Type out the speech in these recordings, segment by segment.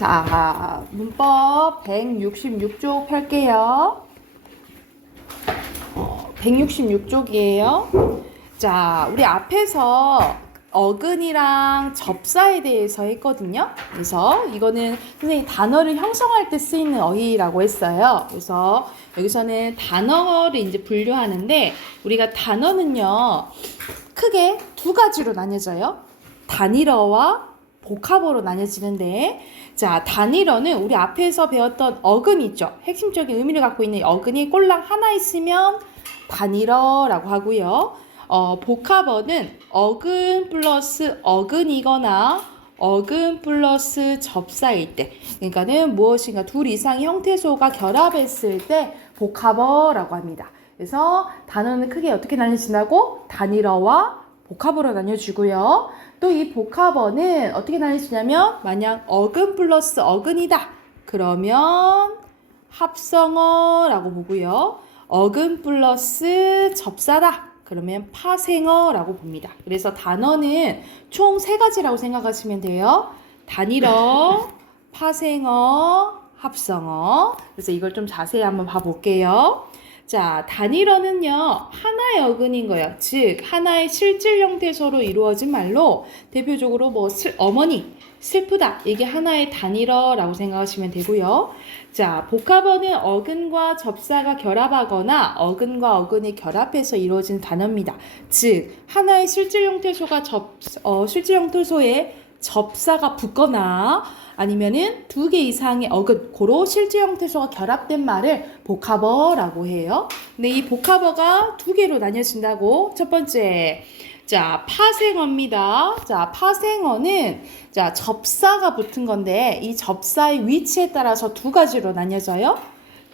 자, 문법 166쪽 펼게요. 166쪽이에요. 자, 우리 앞에서 어근이랑 접사에 대해서 했거든요. 그래서 이거는 선생님이 단어를 형성할 때 쓰이는 어휘라고 했어요. 그래서 여기서는 단어를 이제 분류하는데 우리가 단어는요, 크게 두 가지로 나뉘어져요. 단일어와 복합어로 나뉘어지는데, 자, 단일어는 우리 앞에서 배웠던 어근 있죠. 핵심적인 의미를 갖고 있는 어근이 꼴랑 하나 있으면 단일어라고 하고요. 복합어는 어근 플러스 어근이거나 어근 플러스 접사일 때, 그러니까는 무엇인가 둘 이상의 형태소가 결합했을 때 복합어라고 합니다. 그래서 단어는 크게 어떻게 나뉘어진다고? 단일어와 복합어로 나뉘어지고요. 또 이 복합어는 어떻게 나뉘어지냐면 만약 어근 플러스 어근이다. 그러면 합성어라고 보고요. 어근 플러스 접사다. 그러면 파생어라고 봅니다. 그래서 단어는 총 세 가지라고 생각하시면 돼요. 단일어, 파생어, 합성어. 그래서 이걸 좀 자세히 한번 봐볼게요. 자, 단일어는요, 하나의 어근인 거예요. 즉, 하나의 실질 형태소로 이루어진 말로 대표적으로 어머니, 슬프다. 이게 하나의 단일어라고 생각하시면 되고요. 자, 복합어는 어근과 접사가 결합하거나 어근과 어근이 결합해서 이루어진 단어입니다. 즉, 하나의 실질 형태소가 실질 형태소에 접사가 붙거나 아니면은 두 개 이상의 어근, 고로 실질 형태소가 결합된 말을 복합어라고 해요. 근데 이 복합어가 두 개로 나뉘어진다고. 첫 번째, 자, 파생어입니다. 자, 파생어는 자, 접사가 붙은 건데 이 접사의 위치에 따라서 두 가지로 나뉘어져요.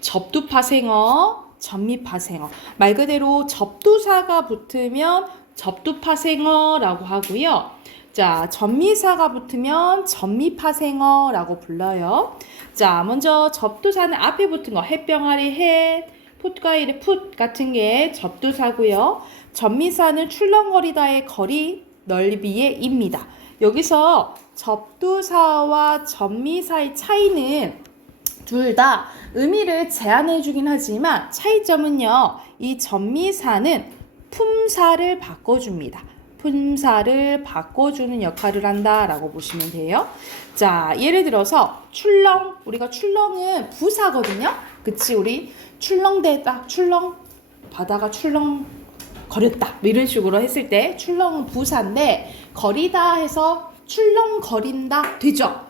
접두파생어, 전미파생어. 말 그대로 접두사가 붙으면 접두파생어라고 하고요. 자, 전미사가 붙으면 전미파생어라고 불러요. 자, 먼저 접두사는 앞에 붙은 거, 햇병아리 햇, 풋과일의 풋 같은 게 접두사고요. 전미사는 출렁거리다의 거리, 넓이의 입니다. 여기서 접두사와 전미사의 차이는 둘 다 의미를 제한해 주긴 하지만 차이점은요, 이 전미사는 품사를 바꿔줍니다. 품사를 바꿔주는 역할을 한다라고 보시면 돼요. 자, 예를 들어서 출렁, 우리가 출렁은 부사거든요. 그치, 우리 출렁대다, 출렁, 바다가 출렁 거렸다, 이런 식으로 했을 때 출렁은 부사인데 거리다 해서 출렁거린다 되죠?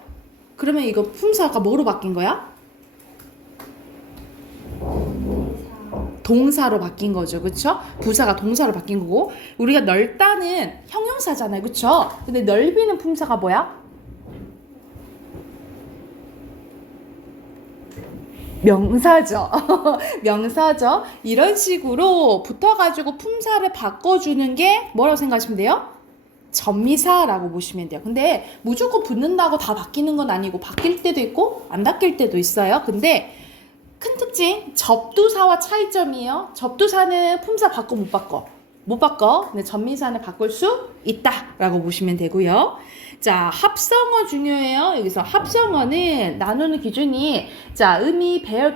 그러면 이거 품사가 뭐로 바뀐 거야? 동사로 바뀐 거죠. 그쵸? 부사가 동사로 바뀐 거고, 우리가 넓다는 형용사잖아요. 그쵸? 근데 넓이는 품사가 뭐야? 명사죠. 명사죠. 이런 식으로 붙어가지고 품사를 바꿔주는 게 뭐라고 생각하시면 돼요? 전미사라고 보시면 돼요. 근데 무조건 붙는다고 다 바뀌는 건 아니고 바뀔 때도 있고 안 바뀔 때도 있어요. 근데 큰 특징, 접두사와 차이점이에요. 접두사는 품사 바꿔 못 바꿔? 못 바꿔. 근데 전미사는 바꿀 수 있다라고 보시면 되고요. 자, 합성어 중요해요. 여기서 합성어는 나누는 기준이, 자, 의미 배열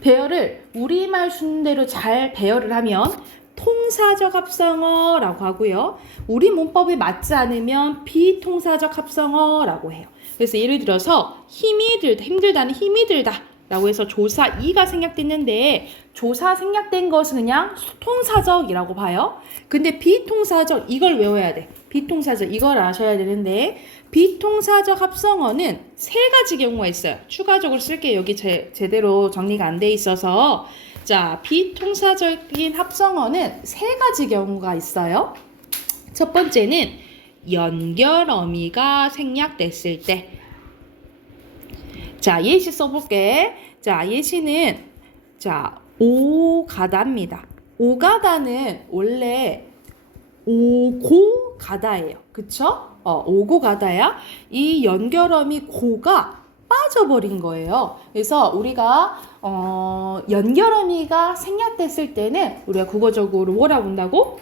배열을 우리말 순대로 잘 배열을 하면 통사적 합성어라고 하고요. 우리 문법에 맞지 않으면 비통사적 합성어라고 해요. 그래서 예를 들어서 힘들다는 힘이 들다 라고 해서 조사 이가 생략됐는데 조사 생략된 것은 그냥 통사적이라고 봐요. 근데 비통사적 이걸 외워야 돼. 비통사적 이걸 아셔야 되는데 비통사적 합성어는 세 가지 경우가 있어요. 추가적으로 쓸게요. 여기 제대로 정리가 안 돼 있어서. 자, 비통사적인 합성어는 세 가지 경우가 있어요. 첫 번째는 연결어미가 생략됐을 때. 자, 예시 써볼게. 자, 예시는 자, 오가다입니다. 오가다는 원래 오고가다예요. 그쵸? 오고가다야. 이 연결어미 고가 빠져버린 거예요. 그래서 우리가 연결어미가 생략됐을 때는 우리가 국어적으로 뭐라고 본다고?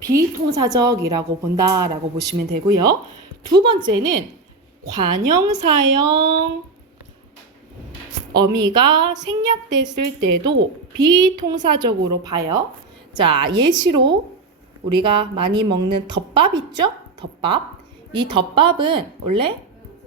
비통사적이라고 본다라고 보시면 되고요. 두 번째는 관형사형 어미가 생략됐을 때도 비통사적으로 봐요. 자, 예시로 우리가 많이 먹는 덮밥 있죠? 덮밥. 이 덮밥은 원래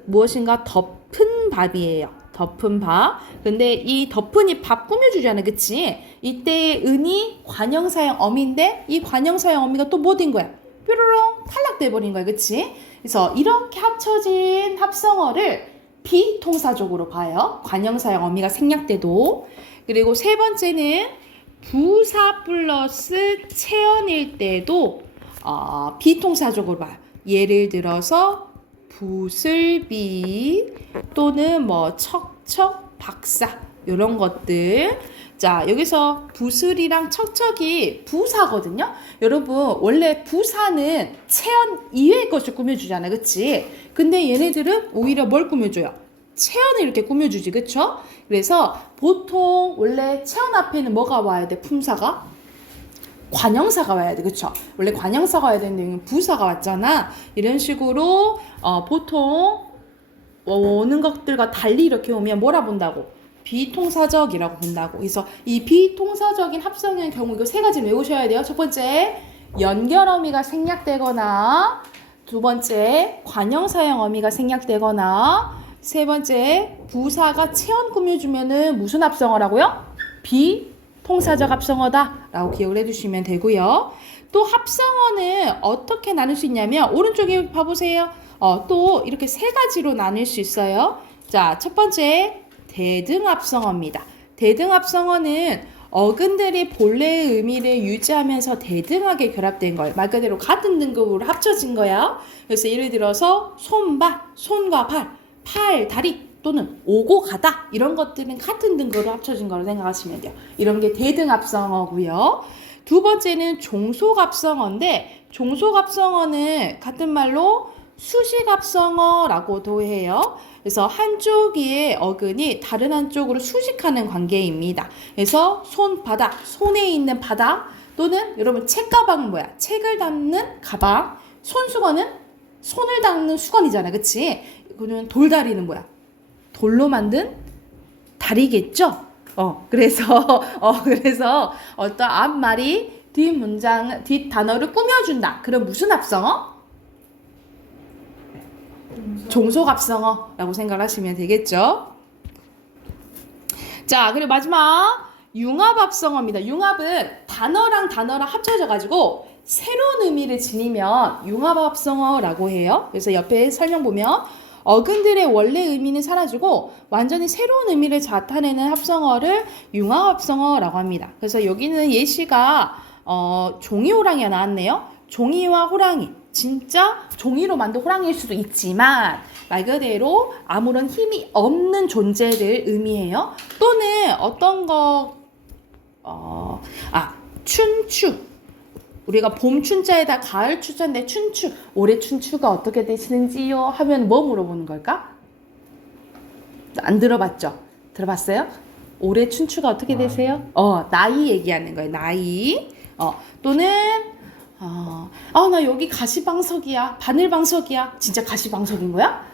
무엇인가 덮은 밥이에요. 덮은 밥. 근데 이 덮은 이 밥 꾸며주잖아, 그치? 이때 은이 관형사형 어미인데 이 관형사형 어미가 또 뭐 된 거야? 뾰로롱 탈락돼 버린 거야, 그치? 그래서 이렇게 합쳐진 합성어를 비통사적으로 봐요. 관형사형 어미가 생략돼도. 그리고 세 번째는 부사 플러스 체언일 때도 비통사적으로 봐요. 예를 들어서 부슬비 또는 뭐 척척 박사 이런 것들. 자, 여기서 부슬이랑 척척이 부사거든요. 여러분 원래 부사는 체언 이외의 것을 꾸며주잖아, 그치? 근데 얘네들은 오히려 뭘 꾸며줘요? 체언을 이렇게 꾸며주지, 그쵸? 그래서 보통 원래 체언 앞에는 뭐가 와야 돼? 품사가? 관형사가 와야 돼, 그쵸? 원래 관형사가 와야 되는데 부사가 왔잖아. 이런 식으로 보통 오는 것들과 달리 이렇게 오면 뭐라 본다고? 비통사적이라고 본다고. 그래서 이 비통사적인 합성의 경우 이거 세 가지를 외우셔야 돼요. 첫 번째, 연결어미가 생략되거나, 두 번째, 관형사형 어미가 생략되거나, 세 번째, 부사가 체언 꾸며주면은 무슨 합성어라고요? 비통사적 합성어다 라고 기억을 해주시면 되고요. 또 합성어는 어떻게 나눌 수 있냐면 오른쪽에 봐보세요. 또 이렇게 세 가지로 나눌 수 있어요. 자, 첫 번째 대등합성어입니다. 대등합성어는 어근들이 본래의 의미를 유지하면서 대등하게 결합된 거예요. 말 그대로 같은 등급으로 합쳐진 거야. 그래서 예를 들어서 손발, 손과 발, 팔, 다리 또는 오고 가다 이런 것들은 같은 등급으로 합쳐진 거로 생각하시면 돼요. 이런 게 대등합성어고요. 두 번째는 종속합성어인데 종속합성어는 같은 말로 수식합성어라고도 해요. 그래서 한쪽의 어근이 다른 한쪽으로 수식하는 관계입니다. 그래서 손, 바닥, 손에 있는 바닥 또는 여러분 책가방은 뭐야? 책을 담는 가방. 손수건은 손을 닦는 수건이잖아, 그치? 이거는 돌다리는 뭐야? 돌로 만든 다리겠죠? 그래서 어떤 앞말이 뒷 단어를 꾸며준다. 그럼 무슨 합성어? 종속합성어라고 생각하시면 되겠죠? 자, 그리고 마지막 융합합성어입니다. 융합은 단어랑 합쳐져가지고 새로운 의미를 지니면 융합합성어라고 해요. 그래서 옆에 설명 보면 어근들의 원래 의미는 사라지고 완전히 새로운 의미를 나타내는 합성어를 융합합성어라고 합니다. 그래서 여기는 예시가 종이호랑이가 나왔네요. 종이와 호랑이. 진짜 종이로 만든 호랑이일 수도 있지만 말 그대로 아무런 힘이 없는 존재를 의미해요. 또는 어떤 춘추. 우리가 봄 춘자에다 가을 추자인데 춘추. 올해 춘추가 어떻게 되시는지요? 하면 뭐 물어보는 걸까? 안 들어봤죠? 들어봤어요? 올해 춘추가 어떻게 되세요? 나이 얘기하는 거예요. 나이. 또는 나 여기 가시방석이야. 바늘방석이야. 진짜 가시방석인 거야?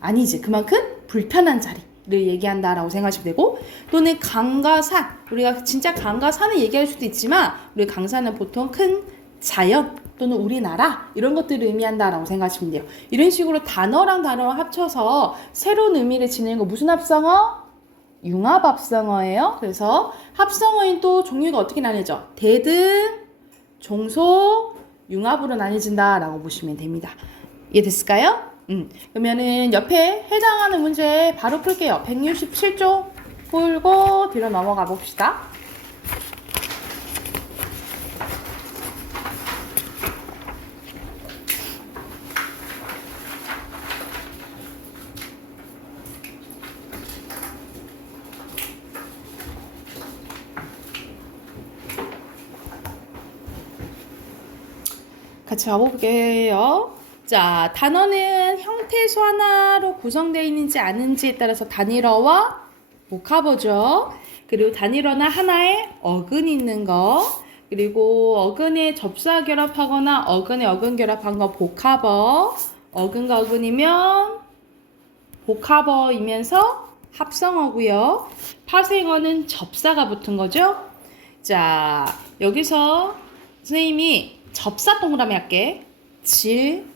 아니지. 그만큼 불편한 자리를 얘기한다라고 생각하시면 되고, 또는 강과 산. 우리가 진짜 강과 산을 얘기할 수도 있지만 우리 강산은 보통 큰 자연 또는 우리나라 이런 것들을 의미한다라고 생각하시면 돼요. 이런 식으로 단어랑 합쳐서 새로운 의미를 지니는 거 무슨 합성어? 융합합성어예요. 그래서 합성어인 또 종류가 어떻게 나뉘죠? 대등, 종속, 융합으로 나뉘어진다라고 보시면 됩니다. 이해됐을까요? 그러면은 옆에 해당하는 문제 바로 풀게요. 167쪽 풀고 뒤로 넘어가 봅시다. 같이 가볼게요. 자, 단어는 형태수 하나로 구성되어 있는지 아닌지에 따라서 단일어와 복합어죠. 그리고 단일어나 하나에 어근이 있는 거, 그리고 어근에 접사 결합하거나 어근에 어근 결합한 거 복합어, 어근과 어근이면 복합어이면서 합성어고요. 파생어는 접사가 붙은 거죠. 자, 여기서 선생님이 접사 동그라미 할게. 질,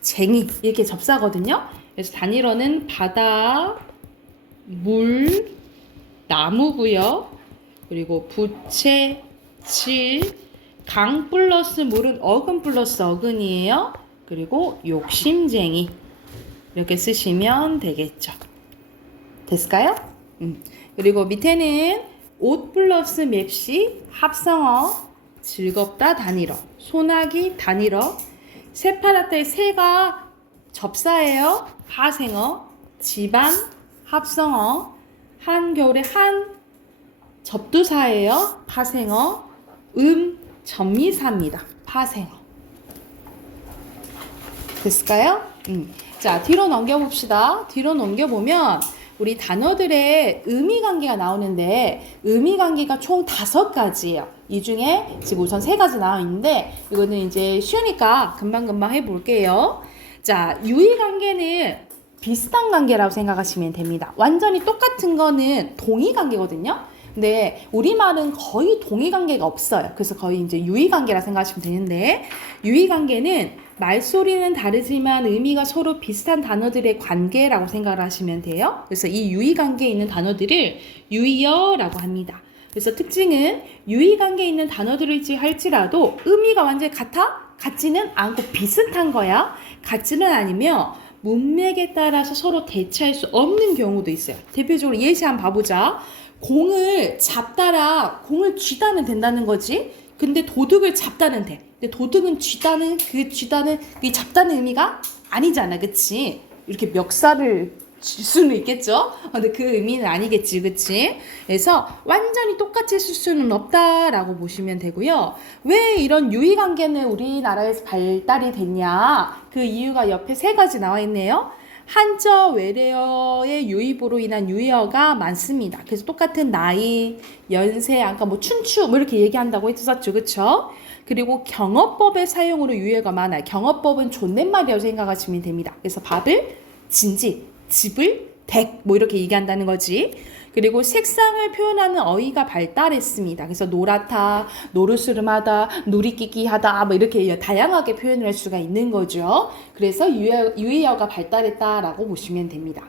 쟁이 이렇게 접사거든요. 그래서 단일어는 바다, 물, 나무고요. 그리고 부채, 질, 강 플러스 물은 어근 플러스 어근이에요. 그리고 욕심쟁이 이렇게 쓰시면 되겠죠. 됐을까요? 그리고 밑에는 옷 플러스 맵시 합성어, 즐겁다 단일어, 소나기 단일어, 새파랗다의 새가 접사예요. 파생어, 집안 합성어, 한겨울의 한 접두사예요. 파생어, 전미사입니다. 파생어. 됐을까요? 자, 뒤로 넘겨봅시다. 뒤로 넘겨보면 우리 단어들의 의미관계가 나오는데 의미관계가 총 5가지예요. 이 중에 지금 우선 3가지 나와 있는데 이거는 이제 쉬우니까 금방금방 해볼게요. 자, 유의관계는 비슷한 관계라고 생각하시면 됩니다. 완전히 똑같은 거는 동의관계거든요. 근데 우리말은 거의 동의관계가 없어요. 그래서 거의 이제 유의관계라 생각하시면 되는데 유의관계는 말소리는 다르지만 의미가 서로 비슷한 단어들의 관계라고 생각을 하시면 돼요. 그래서 이 유의관계에 있는 단어들을 유의어라고 합니다. 그래서 특징은 유의관계에 있는 단어들을 할지라도 의미가 완전히 같지는 않고 비슷한 거야. 같지는 않으며 문맥에 따라서 서로 대체할 수 없는 경우도 있어요. 대표적으로 예시 한번 봐보자. 공을 잡다라 공을 쥐다는 된다는 거지. 근데 도둑을 잡다는 돼. 근데 도둑은 쥐다는 그 잡다는 의미가 아니잖아, 그치? 이렇게 멱살을 줄 수는 있겠죠. 근데 그 의미는 아니겠지, 그치? 그래서 완전히 똑같이 쓸 수는 없다라고 보시면 되고요. 왜 이런 유의관계는 우리나라에서 발달이 됐냐? 그 이유가 옆에 3가지 나와 있네요. 한자 외래어의 유입으로 인한 유의어가 많습니다. 그래서 똑같은 나이, 연세, 아까 뭐 춘추 뭐 이렇게 얘기한다고 했었죠, 그렇죠? 그리고 경어법의 사용으로 유의어가 많아요. 경어법은 존댓말이라고 생각하시면 됩니다. 그래서 밥을 진지, 집을 백 뭐 이렇게 얘기한다는 거지. 그리고 색상을 표현하는 어휘가 발달했습니다. 그래서 노랗다, 노르스름하다, 누리끼끼하다 뭐 이렇게 다양하게 표현을 할 수가 있는 거죠. 그래서 유의어가 발달했다라고 보시면 됩니다.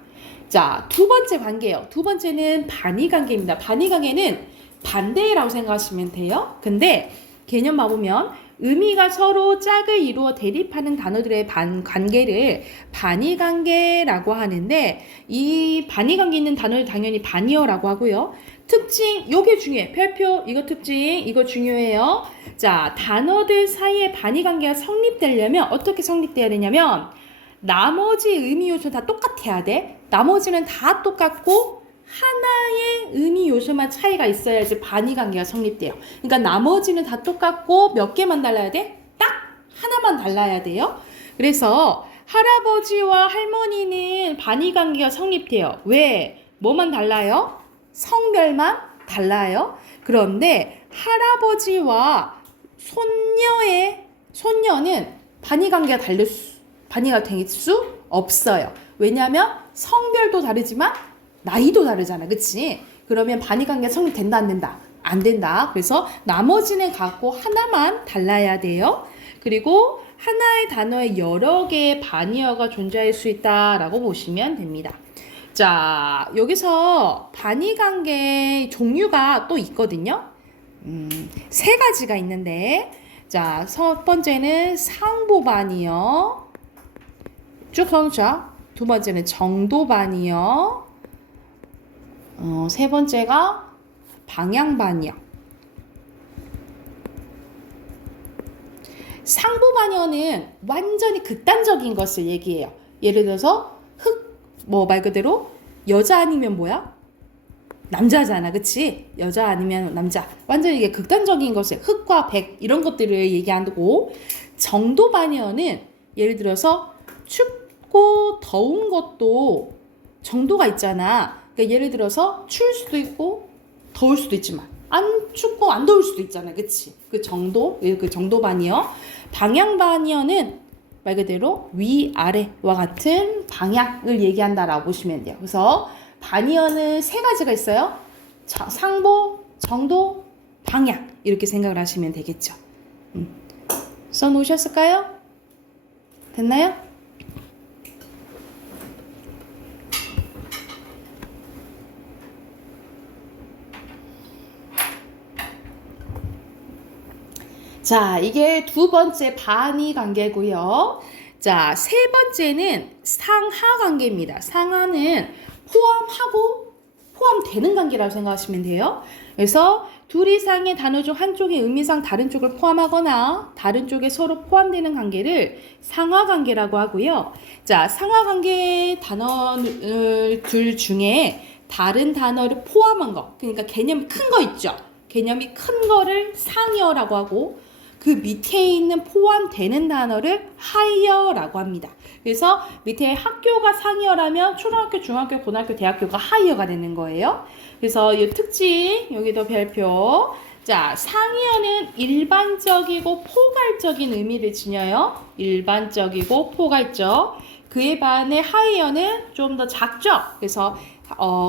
자, 2번째 관계예요. 2번째는 반의관계입니다. 반의관계는 반대라고 생각하시면 돼요. 근데 개념 봐보면 의미가 서로 짝을 이루어 대립하는 단어들의 관계를 반의관계라고 하는데 이 반의관계 있는 단어를 당연히 반의어라고 하고요. 특징, 요게 중요해. 별표, 이거 특징, 이거 중요해요. 자, 단어들 사이에 반의관계가 성립되려면 어떻게 성립돼야 되냐면 나머지 의미 요소 다 똑같아야 돼. 나머지는 다 똑같고 하나의 의미 요소만 차이가 있어야지 반의관계가 성립돼요. 그러니까 나머지는 다 똑같고 몇 개만 달라야 돼? 딱 하나만 달라야 돼요. 그래서 할아버지와 할머니는 반의관계가 성립돼요. 왜? 뭐만 달라요? 성별만 달라요. 그런데 할아버지와 손녀는 반의관계가 반의가 될 수 없어요. 왜냐하면 성별도 다르지만 나이도 다르잖아, 그치? 그러면 반의관계가 성립된다, 안 된다? 안 된다. 그래서 나머지는 같고 하나만 달라야 돼요. 그리고 하나의 단어에 여러 개의 반의어가 존재할 수 있다라고 보시면 됩니다. 자, 여기서 반의관계 종류가 또 있거든요. 3가지가 있는데, 자, 첫 번째는 상보반의어, 쭉 써놓자. 2번째는 정도반의어, 3번째가 방향반의어. 상보반의어는 완전히 극단적인 것을 얘기해요. 예를 들어서 말 그대로 여자 아니면 뭐야? 남자잖아, 그치? 여자 아니면 남자. 완전히 이게 극단적인 것을 흑과 백 이런 것들을 얘기하고, 정도반의어는 예를 들어서 춥고 더운 것도 정도가 있잖아. 그러니까 예를 들어서 추울 수도 있고 더울 수도 있지만 안 춥고 안 더울 수도 있잖아, 그치? 그 정도 반의어. 방향반의어는 말 그대로 위아래와 같은 방향을 얘기한다라고 보시면 돼요. 그래서 반의어는 세 가지가 있어요. 상보, 정도, 방향 이렇게 생각을 하시면 되겠죠. 써놓으셨을까요? 됐나요? 자, 이게 두 번째 반의 관계고요. 자, 세 번째는 상하 관계입니다. 상하는 포함하고 포함되는 관계라고 생각하시면 돼요. 그래서 둘 이상의 단어 중 한쪽의 의미상 다른 쪽을 포함하거나 다른 쪽에 서로 포함되는 관계를 상하 관계라고 하고요. 자, 상하 관계 단어들 중에 다른 단어를 포함한 거, 그러니까 개념이 큰 거 있죠. 개념이 큰 거를 상이어라고 하고 그 밑에 있는 포함되는 단어를 하이어라고 합니다. 그래서 밑에 학교가 상이어라면 초등학교, 중학교, 고등학교, 대학교가 하이어가 되는 거예요. 그래서 이 특징 여기도 별표. 자, 상이어는 일반적이고 포괄적인 의미를 지녀요. 일반적이고 포괄적. 그에 반해 하이어는 좀 더 작죠. 그래서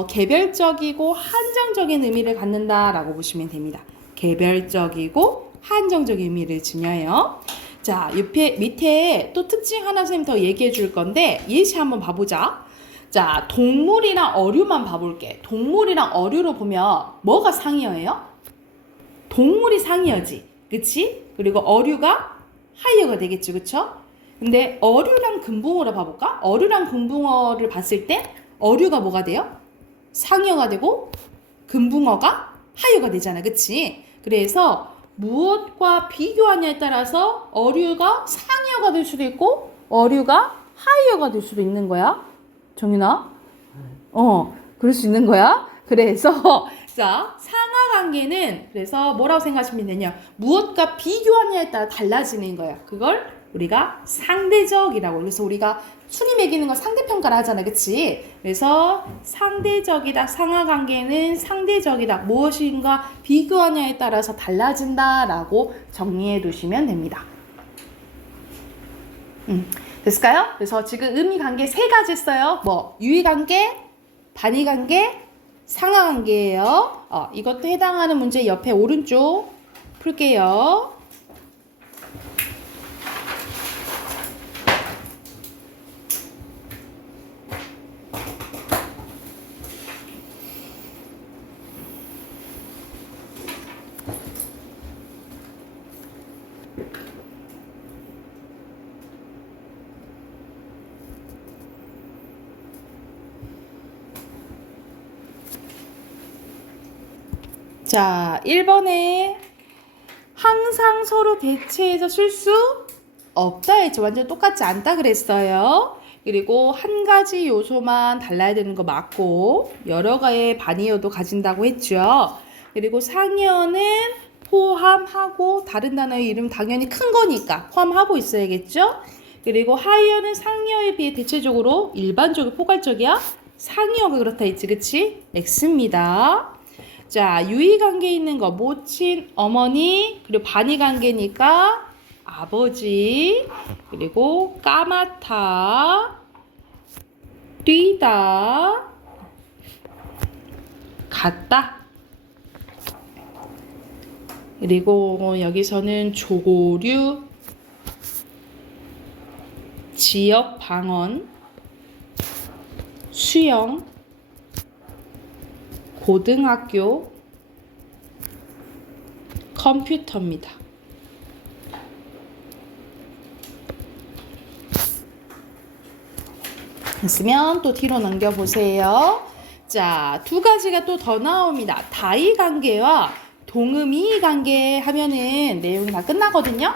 개별적이고 한정적인 의미를 갖는다라고 보시면 됩니다. 개별적이고 한정적인 의미를 지녀요. 자, 밑에 또 특징 하나 선생님 더 얘기해 줄 건데 예시 한번 봐보자. 자, 동물이랑 어류만 봐볼게. 동물이랑 어류로 보면 뭐가 상이어예요? 동물이 상이어지. 그치? 그리고 어류가 하이어가 되겠지. 그쵸? 근데 어류랑 금붕어를 봐볼까? 어류랑 금붕어를 봤을 때 어류가 뭐가 돼요? 상이어가 되고 금붕어가 하이어가 되잖아. 그치? 그래서 무엇과 비교하냐에 따라서 어류가 상이어가 될 수도 있고 어류가 하이어가 될 수도 있는 거야. 정윤아? 그럴 수 있는 거야. 그래서 자, 상하 관계는 그래서 뭐라고 생각하시면 되냐? 무엇과 비교하냐에 따라 달라지는 거야. 그걸 우리가 상대적이라고. 그래서 우리가 순위 매기는 거 상대평가를 하잖아. 그치? 그래서 상대적이다. 상하 관계는 상대적이다. 무엇인가 비교하냐에 따라서 달라진다라고 정리해 두시면 됩니다. 됐을까요? 그래서 지금 의미 관계 세 가지 있어요. 뭐 유의 관계, 반의 관계, 상하 관계예요. 이것도 해당하는 문제 옆에 오른쪽 풀게요. 자, 1번에 항상 서로 대체해서 쓸 수 없다 했죠. 완전 똑같지 않다 그랬어요. 그리고 한 가지 요소만 달라야 되는 거 맞고 여러 가지의 반의어도 가진다고 했죠. 그리고 상이어는 포함하고 다른 단어의 이름 당연히 큰 거니까 포함하고 있어야겠죠. 그리고 하이어는 상이어에 비해 대체적으로 일반적이고 포괄적이야. 상이어가 그렇다 했지. 그치? X입니다. 자, 유의 관계 있는 거 모친, 어머니, 그리고 반의 관계니까 아버지, 그리고 까맣다, 뛰다, 갔다. 그리고 여기서는 조류, 지역 방언, 수영, 고등학교, 컴퓨터입니다. 됐으면 또 뒤로 넘겨보세요. 자, 두 가지가 또 더 나옵니다. 다의 관계와 동의의 관계 하면은 내용이 다 끝나거든요.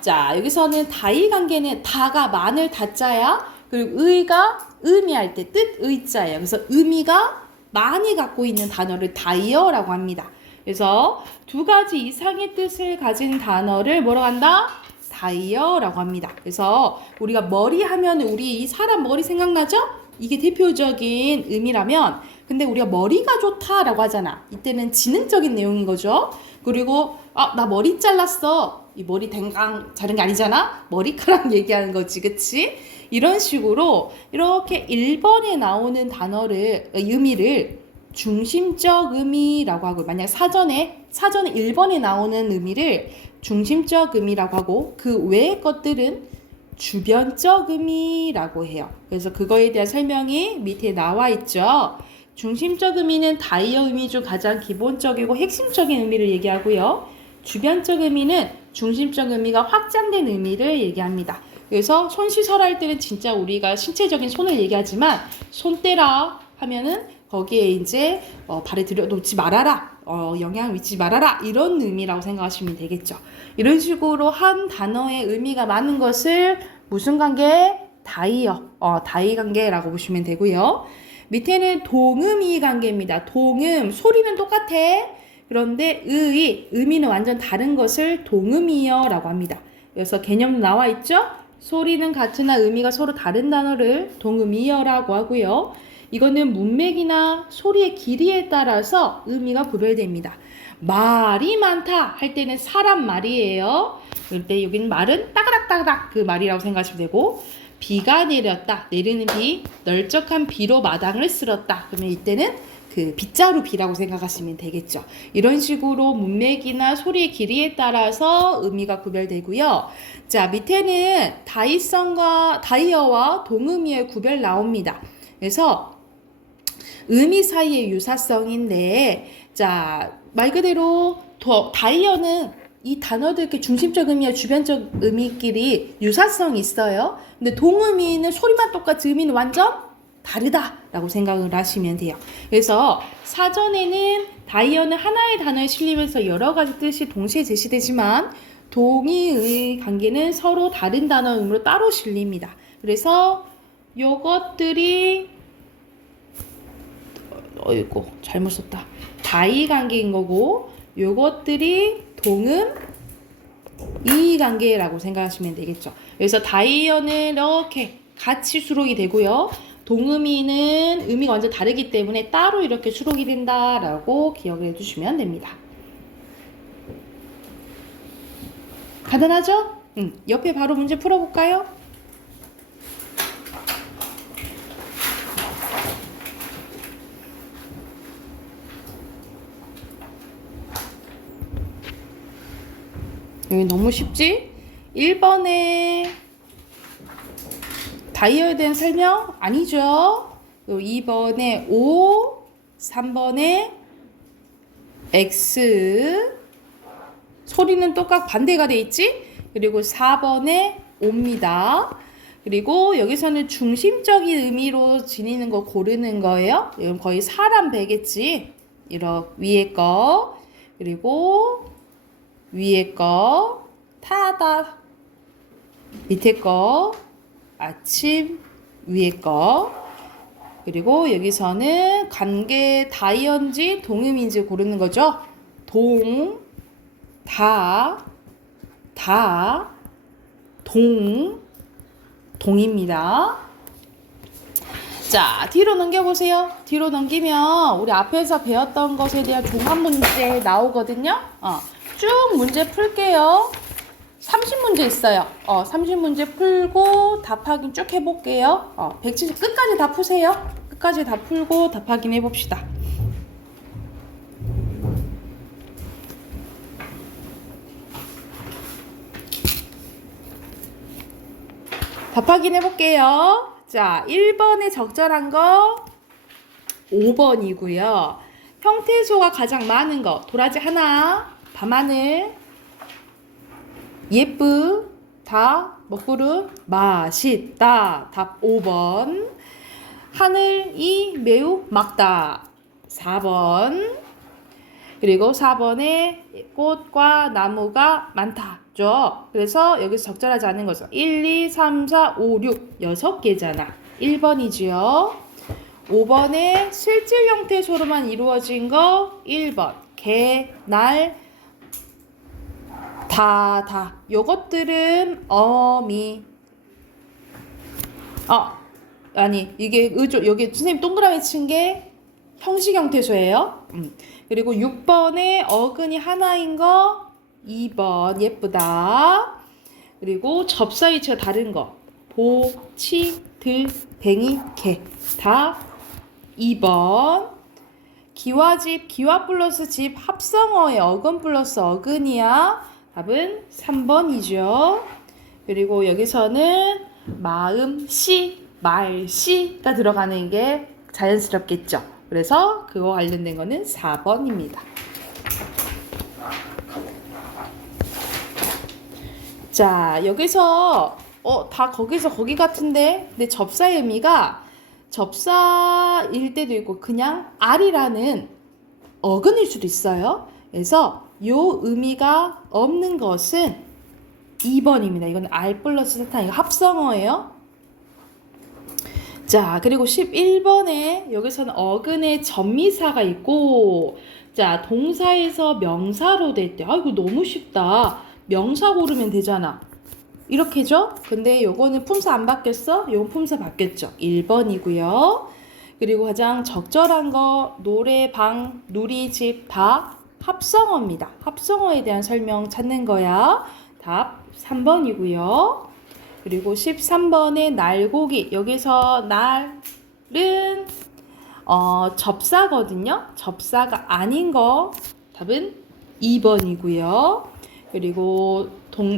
자, 여기서는 다의 관계는 다가 마늘 다자야. 그리고 의가 의미할 때 뜻 의자예요. 그래서 의미가 많이 갖고 있는 단어를 다이어라고 합니다. 그래서 두 가지 이상의 뜻을 가진 단어를 뭐라고 한다? 다이어라고 합니다. 그래서 우리가 머리 하면 우리 이 사람 머리 생각나죠? 이게 대표적인 의미라면 근데 우리가 머리가 좋다라고 하잖아. 이때는 지능적인 내용인 거죠. 그리고 나 머리 잘랐어. 이 머리 댕강 자른 게 아니잖아. 머리카락 얘기하는 거지, 그치? 이런 식으로 이렇게 1번에 나오는 단어를 의미를 중심적 의미라고 하고, 만약 사전에 1번에 나오는 의미를 중심적 의미라고 하고, 그 외의 것들은 주변적 의미라고 해요. 그래서 그거에 대한 설명이 밑에 나와 있죠. 중심적 의미는 다이어 의미 중 가장 기본적이고 핵심적인 의미를 얘기하고요. 주변적 의미는 중심적 의미가 확장된 의미를 얘기합니다. 그래서 손 씻어라 할 때는 진짜 우리가 신체적인 손을 얘기하지만 손 떼라 하면은 거기에 이제 발에 들여놓지 말아라, 영향을 미치지 말아라, 이런 의미라고 생각하시면 되겠죠. 이런 식으로 한 단어의 의미가 많은 것을 무슨 관계? 다이 관계라고 보시면 되고요. 밑에는 동음이 관계입니다. 동음, 소리는 똑같아. 그런데 의미는 완전 다른 것을 동음이어 라고 합니다. 그래서 개념도 나와 있죠? 소리는 같으나 의미가 서로 다른 단어를 동음이어라고 하고요. 이거는 문맥이나 소리의 길이에 따라서 의미가 구별됩니다. 말이 많다 할 때는 사람 말이에요. 그럴 때 여기는 말은 따그닥따그닥 그 말이라고 생각하시면 되고, 비가 내렸다, 내리는 비, 널쩍한 비로 마당을 쓸었다, 그러면 이때는 그 빗자루 비라고 생각하시면 되겠죠. 이런 식으로 문맥이나 소리의 길이에 따라서 의미가 구별되고요. 자, 밑에는 다이어와 동의어의 구별 나옵니다. 그래서 의미 사이의 유사성인데, 자, 말 그대로 다이어는 이 단어들 중심적 의미와 주변적 의미끼리 유사성이 있어요. 근데 동의미는 소리만 똑같이 의미는 완전 다르다라고 생각을 하시면 돼요. 그래서 사전에는 다이어는 하나의 단어에 실리면서 여러 가지 뜻이 동시에 제시되지만 동의의 관계는 서로 다른 단어 의미로 따로 실립니다. 그래서 요것들이 어이구 잘못 썼다. 다이 관계인 거고, 요것들이 동음 이 관계라고 생각하시면 되겠죠. 그래서 다이어는 이렇게 같이 수록이 되고요. 동음이는 의미가 완전 다르기 때문에 따로 이렇게 수록이 된다라고 기억을 해주시면 됩니다. 간단하죠? 옆에 바로 문제 풀어볼까요? 여기 너무 쉽지? 1번에 다이어에 대한 설명? 아니죠. 2번에 O, 3번에 X, 소리는 똑같 반대가 돼 있지? 그리고 4번에 O입니다. 그리고 여기서는 중심적인 의미로 지니는 거 고르는 거예요. 이건 거의 사람 배겠지? 이런 위에 거, 그리고 위에 거, 타다, 밑에 거, 아침, 위에 거, 그리고 여기서는 관계 다이언지 동음인지 고르는 거죠. 동, 동입니다. 자, 뒤로 넘겨보세요. 뒤로 넘기면 우리 앞에서 배웠던 것에 대한 종합 문제 나오거든요. 쭉 문제 풀게요. 30문제 있어요. 30문제 풀고 답 확인 쭉 해볼게요. 170 끝까지 다 푸세요. 끝까지 다 풀고 답 확인 해봅시다. 답 확인 해볼게요. 자, 1번에 적절한 거 5번이고요. 형태소가 가장 많은 거 도라지 하나, 밤하늘, 예쁘다, 먹구름, 맛있다. 답 5번. 하늘이 매우 맑다. 4번. 그리고 4번에 꽃과 나무가 많다죠. 그래서 여기서 적절하지 않은 거죠. 1, 2, 3, 4, 5, 6 6개잖아. 1번이지요. 5번에 실질 형태소로만 이루어진 거 1번. 개, 날, 다. 요것들은 어미. 아니, 이게 여기 선생님 동그라미 친 게 형식 형태소예요. 그리고 6번에 어근이 하나인 거 2번 예쁘다. 그리고 접사 위치가 다른 거. 보, 치, 들, 뱅이, 개. 다 2번. 기와집, 기와 플러스 집 합성어의 어근 플러스 어근이야. 답은 3번이죠. 그리고 여기서는 마음, 시, 말, 시가 들어가는 게 자연스럽겠죠. 그래서 그거 관련된 거는 4번입니다. 자, 여기서 다 거기서 거기 같은데, 근데 접사의 의미가 접사일 때도 있고 그냥 알이라는 어근일 수도 있어요. 그래서 요 의미가 없는 것은 2번입니다. 이건 알 플러스 사탄, 이거 합성어예요. 자, 그리고 11번에 여기서는 어근에 전미사가 있고, 자, 동사에서 명사로 될 때, 이거 너무 쉽다. 명사 고르면 되잖아. 이렇게죠? 근데 요거는 품사 안 바뀌었어? 요건 품사 바뀌었죠. 1번이고요. 그리고 가장 적절한 거 노래방, 누리집 다 합성어입니다. 합성어에 대한 설명 찾는 거야. 답 3번이고요. 그리고 13번에 날고기. 여기서 날은 접사거든요. 접사가 아닌 거 답은 2번이고요. 그리고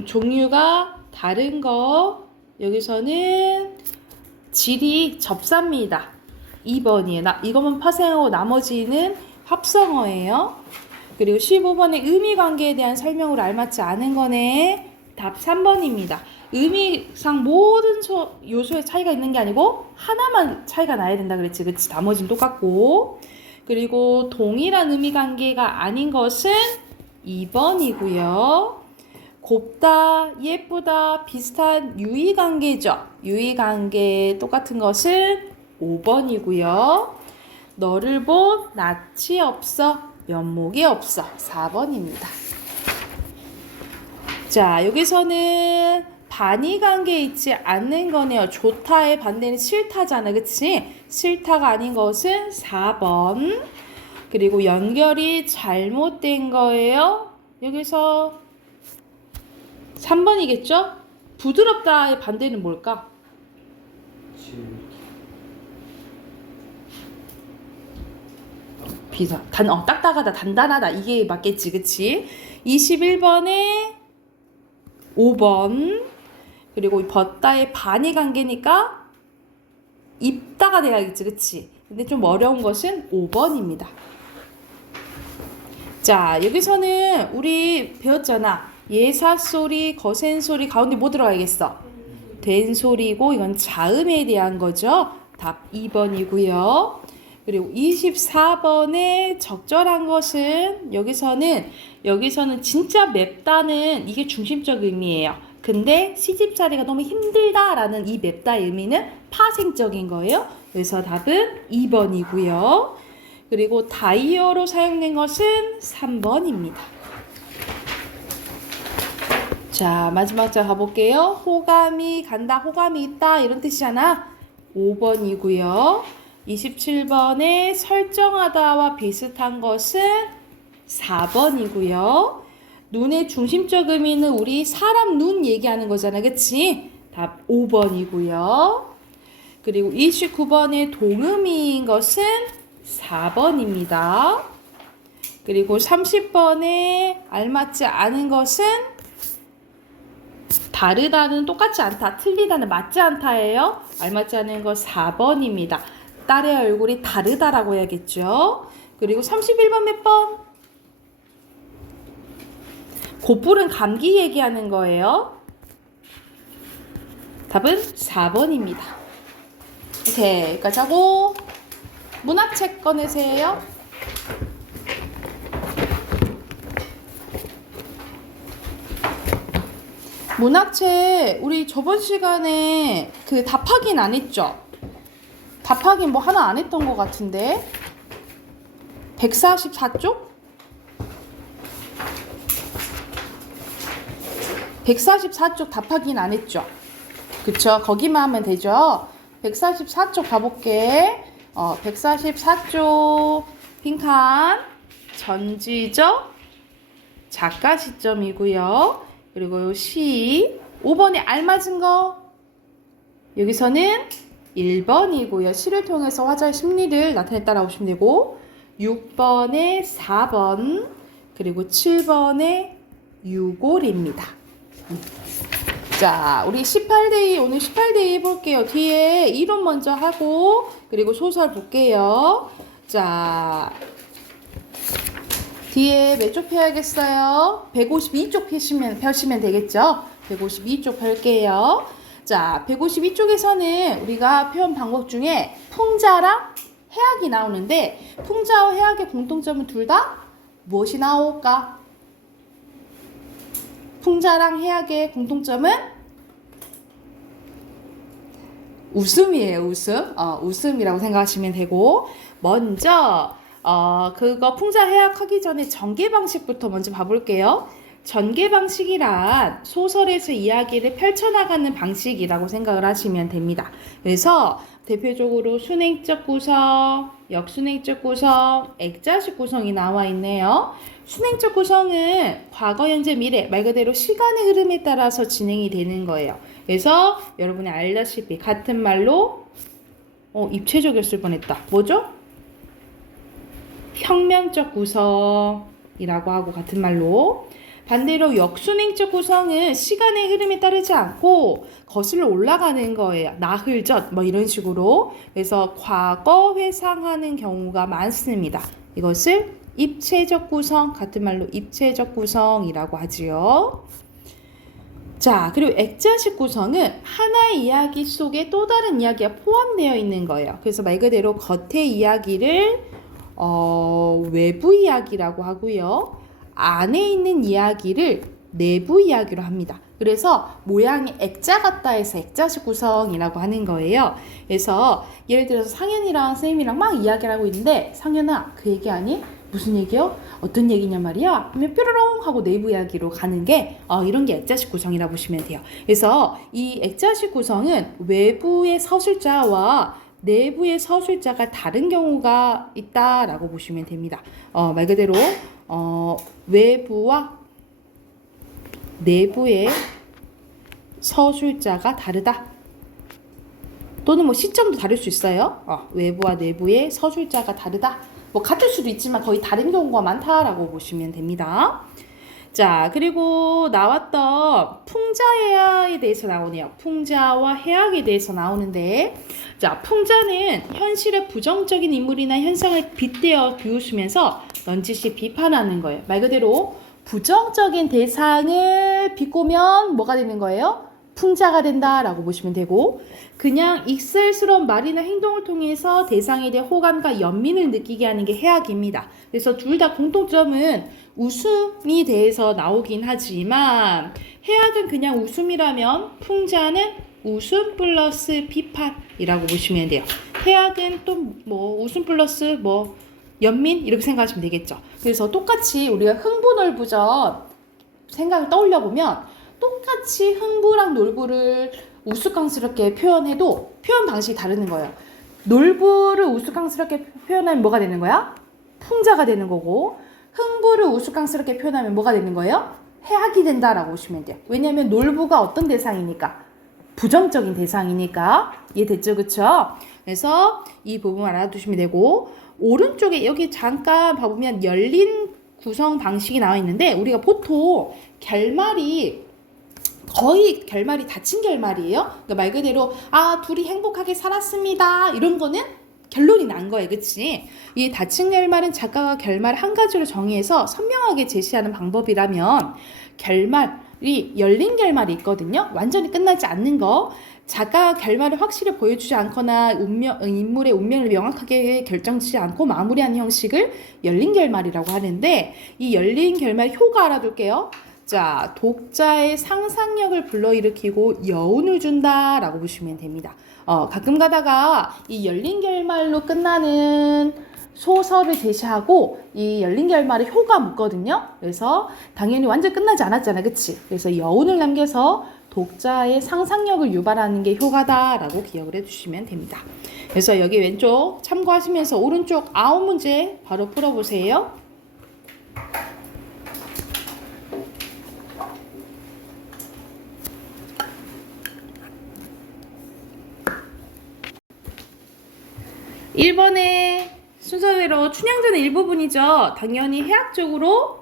종류가 다른 거 여기서는 질이 접사입니다. 2번이에요. 이것만 파생하고 나머지는 합성어예요. 그리고 15번에 의미관계에 대한 설명으로 알맞지 않은 거네. 답 3번입니다. 의미상 모든 요소에 차이가 있는 게 아니고 하나만 차이가 나야 된다 그랬지. 그치? 나머지는 똑같고. 그리고 동일한 의미관계가 아닌 것은 2번이고요. 곱다, 예쁘다, 비슷한 유의관계죠. 유의관계 똑같은 것은 5번이고요. 너를 본 낯이 없어, 면목이 없어. 4번입니다. 자, 여기서는 반의관계에 있지 않는 거네요. 좋다의 반대는 싫다잖아. 그치? 싫다가 아닌 것은 4번. 그리고 연결이 잘못된 거예요. 여기서 3번이겠죠? 부드럽다의 반대는 뭘까? 딱딱하다, 단단하다. 이게 맞겠지, 그치? 21번에 5번. 그리고 벗다의 반의 관계니까 입다가 돼야겠지, 그치? 근데 좀 어려운 것은 5번입니다. 자, 여기서는 우리 배웠잖아. 예사소리, 거센소리 가운데 뭐 들어가야겠어? 된소리고 이건 자음에 대한 거죠. 답 2번이고요. 그리고 24번에 적절한 것은 여기서는 진짜 맵다는 이게 중심적 의미예요. 근데 시집살이가 너무 힘들다라는 이 맵다의 의미는 파생적인 거예요. 그래서 답은 2번이고요. 그리고 다이어로 사용된 것은 3번입니다. 자, 마지막 자 가볼게요. 호감이 간다, 호감이 있다 이런 뜻이잖아. 5번이고요. 27번에 설정하다와 비슷한 것은 4번이고요. 눈의 중심적 의미는 우리 사람 눈 얘기하는 거잖아. 그치? 답 5번이고요. 그리고 29번에 동음인 것은 4번입니다. 그리고 30번에 알맞지 않은 것은 다르다는 똑같지 않다, 틀리다는 맞지 않다예요. 알맞지 않은 거 4번입니다. 딸의 얼굴이 다르다라고 해야겠죠. 그리고 31번 몇 번? 곧부른 감기 얘기하는 거예요. 답은 4번입니다. 오케이, 여기까지 하고 문학책 꺼내세요. 문학책 우리 저번 시간에 그 답하긴 안 했죠? 답하긴 뭐 하나 안 했던 것 같은데 144쪽? 144쪽 답하긴 안 했죠? 그쵸? 거기만 하면 되죠? 144쪽 가볼게. 144쪽 빈칸 전지적 작가 시점이고요. 그리고 시 5번에 알맞은 거 여기서는 1번이고요. 시를 통해서 화자의 심리를 나타냈다라고 보시면 되고 6번에 4번 그리고 7번에 6월입니다. 자, 우리 18데이 오늘 18데이 해볼게요. 뒤에 이론 먼저 하고 그리고 소설 볼게요. 자, 뒤에 몇 쪽 펴야겠어요? 152쪽 펴시면 되겠죠? 152쪽 펼게요. 자, 152쪽에서는 우리가 표현 방법 중에 풍자랑 해악이 나오는데 풍자와 해악의 공통점은 둘 다 무엇이 나올까? 풍자랑 해악의 공통점은 웃음이에요. 웃음. 웃음이라고 생각하시면 되고 먼저 그거 풍자 해악하기 전에 전개 방식부터 먼저 봐볼게요. 전개 방식이란 소설에서 이야기를 펼쳐나가는 방식이라고 생각을 하시면 됩니다. 그래서 대표적으로 순행적 구성, 역순행적 구성, 액자식 구성이 나와 있네요. 순행적 구성은 과거, 현재, 미래 말 그대로 시간의 흐름에 따라서 진행이 되는 거예요. 그래서 여러분이 알다시피 같은 말로 입체적이었을 뻔했다. 뭐죠? 평면적 구성이라고 하고 같은 말로 반대로 역순행적 구성은 시간의 흐름에 따르지 않고 거슬러 올라가는 거예요. 나흘 전 뭐 이런 식으로. 그래서 과거 회상하는 경우가 많습니다. 이것을 입체적 구성, 같은 말로 입체적 구성이라고 하지요. 자, 그리고 액자식 구성은 하나의 이야기 속에 또 다른 이야기가 포함되어 있는 거예요. 그래서 말 그대로 겉의 이야기를 외부 이야기라고 하고요. 안에 있는 이야기를 내부 이야기로 합니다. 그래서 모양이 액자 같다 해서 액자식 구성이라고 하는 거예요. 그래서 예를 들어서 상현이랑 쌤이랑 막 이야기를 하고 있는데 상현아 그 얘기 아니? 무슨 얘기요? 어떤 얘기냐 말이야? 하면 뾰로롱 하고 내부 이야기로 가는 게 이런 게 액자식 구성이라고 보시면 돼요. 그래서 이 액자식 구성은 외부의 서술자와 내부의 서술자가 다른 경우가 있다라고 보시면 됩니다. 말 그대로 외부와 내부의 서술자가 다르다. 또는 뭐 시점도 다를 수 있어요. 외부와 내부의 서술자가 다르다. 뭐 같을 수도 있지만 거의 다른 경우가 많다라고 보시면 됩니다. 자, 그리고 나왔던 풍자해악에 대해서 나오네요. 풍자와 해악에 대해서 나오는데 자, 풍자는 현실의 부정적인 인물이나 현상을 빗대어 비웃으면서 넌지시 비판하는 거예요. 말 그대로 부정적인 대상을 비꼬면 뭐가 되는 거예요? 풍자가 된다라고 보시면 되고 그냥 익살스러운 말이나 행동을 통해서 대상에 대해 호감과 연민을 느끼게 하는 게 해악입니다. 그래서 둘 다 공통점은 웃음이 대해서 나오긴 하지만 해악은 그냥 웃음이라면 풍자는 웃음 플러스 비판이라고 보시면 돼요. 해악은 또 뭐 웃음 플러스 뭐 연민 이렇게 생각하시면 되겠죠. 그래서 똑같이 우리가 흥부놀부전 생각을 떠올려 보면 똑같이 흥부랑 놀부를 우스꽝스럽게 표현해도 표현 방식이 다르는 거예요. 놀부를 우스꽝스럽게 표현하면 뭐가 되는 거야? 풍자가 되는 거고 흥부를 우스꽝스럽게 표현하면 뭐가 되는 거예요? 해악이 된다라고 보시면 돼요. 왜냐하면 놀부가 어떤 대상이니까? 부정적인 대상이니까. 이해됐죠? 그쵸? 그래서 이 부분 알아두시면 되고 오른쪽에 여기 잠깐 봐보면 열린 구성 방식이 나와 있는데 우리가 보통 거의 결말이 닫힌 결말이에요. 그러니까 말 그대로 둘이 행복하게 살았습니다. 이런 거는 결론이 난 거예요. 그치? 이 닫힌 결말은 작가가 결말을 한 가지로 정의해서 선명하게 제시하는 방법이라면 결말이 열린 결말이 있거든요. 완전히 끝나지 않는 거. 작가가 결말을 확실히 보여주지 않거나 인물의 운명을 명확하게 결정지지 않고 마무리하는 형식을 열린 결말이라고 하는데 이 열린 결말 효가 알아둘게요. 자, 독자의 상상력을 불러일으키고 여운을 준다라고 보시면 됩니다. 가끔 가다가 이 열린 결말로 끝나는 소설을 제시하고 이 열린 결말에 효가 묻거든요. 그래서 당연히 완전 끝나지 않았잖아. 그치? 그래서 여운을 남겨서 독자의 상상력을 유발하는 게 효과다라고 기억을 해주시면 됩니다. 그래서 여기 왼쪽 참고하시면서 오른쪽 9문제 바로 풀어보세요. 1번의 순서대로 춘향전의 일부분이죠. 당연히 해학 쪽으로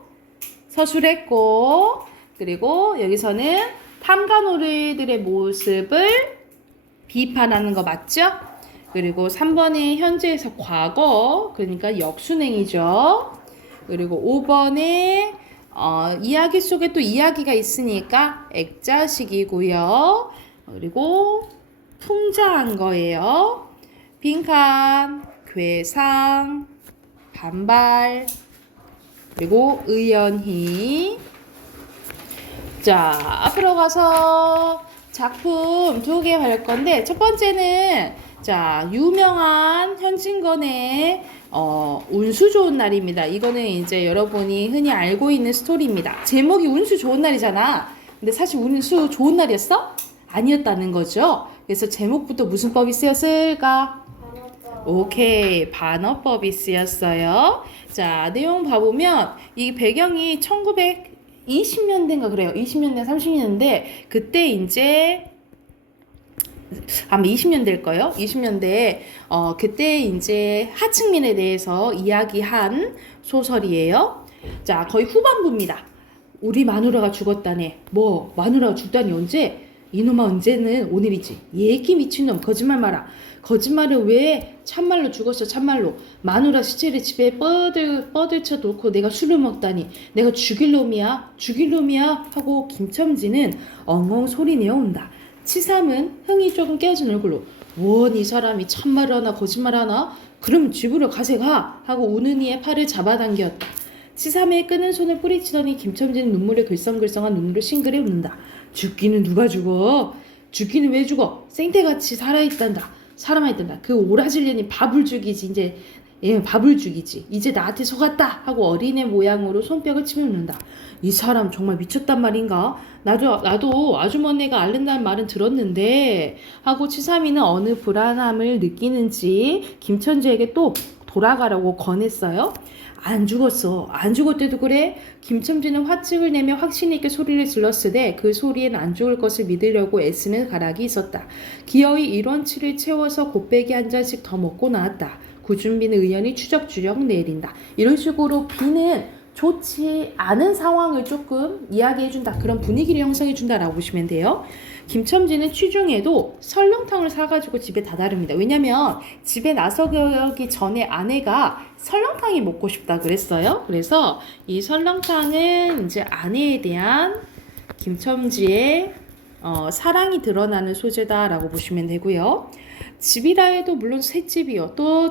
서술했고, 그리고 여기서는 탐관오리들의 모습을 비판하는 거 맞죠? 그리고 3번의 현재에서 과거, 그러니까 역순행이죠. 그리고 5번에 이야기 속에 또 이야기가 있으니까 액자식이고요. 그리고 풍자한 거예요. 빈칸, 괴상, 반발, 그리고 의연히. 자, 앞으로 가서 작품 2개 할 건데, 첫 번째는 자, 유명한 현진건의 운수 좋은 날입니다. 이거는 이제 여러분이 흔히 알고 있는 스토리입니다. 제목이 운수 좋은 날이잖아. 근데 사실 운수 좋은 날이었어? 아니었다는 거죠. 그래서 제목부터 무슨 법이 쓰였을까? 오케이, 반어법이 쓰였어요. 자, 내용 봐보면 이 배경이 1920년대인가 그래요. 20년대, 30년대. 그때 이제 아마 20년대일 거예요. 20년대에 그때 이제 하층민에 대해서 이야기한 소설이에요. 자, 거의 후반부입니다. 우리 마누라가 죽었다네. 뭐 마누라가 죽다니 언제? 이놈아 언제는 오늘이지. 얘기 미친놈 거짓말 마라. 거짓말을 왜 참말로 죽었어 참말로. 마누라 시체를 집에 뻗을쳐 놓고 내가 술을 먹다니. 내가 죽일 놈이야 하고 김첨지는 엉엉 소리 내어온다. 치삼은 흥이 조금 깨진 얼굴로 원 이 사람이 참말을 하나 거짓말 하나? 그럼 집으로 가세가 하고 우는 이의 팔을 잡아당겼다. 치삼의 끄는 손을 뿌리치더니 김첨지는 눈물에 글썽글썽한 눈으로 싱그레 웃는다. 죽기는 누가 죽어? 죽기는 왜 죽어? 생태같이 살아있단다. 그 오라질년이 밥을 죽이지 이제. 밥을 죽이지. 이제 나한테 속았다 하고 어린애 모양으로 손뼉을 치며 웃는다. 이 사람 정말 미쳤단 말인가? 나도 아주머니가 앓는다는 말은 들었는데 하고 치삼이는 어느 불안함을 느끼는지 김천지에게 또 돌아가라고 권했어요. 안 죽었어. 안 죽었대도 그래? 김첨지는 화증을 내며 확신 있게 소리를 질렀으되 그 소리엔 안 죽을 것을 믿으려고 애쓰는 가락이 있었다. 기어이 1원치를 채워서 곱빼기 한 잔씩 더 먹고 나왔다. 구준비는 의연히 추적추적 내린다. 이런 식으로 비는 좋지 않은 상황을 조금 이야기해준다. 그런 분위기를 형성해준다라고 보시면 돼요. 김첨지는 취중에도 설렁탕을 사가지고 집에 다다릅니다. 왜냐면 집에 나서기 전에 아내가 설렁탕이 먹고 싶다 그랬어요. 그래서 이 설렁탕은 이제 아내에 대한 김첨지의 사랑이 드러나는 소재다라고 보시면 되고요. 집이라 해도 물론 셋집이요. 또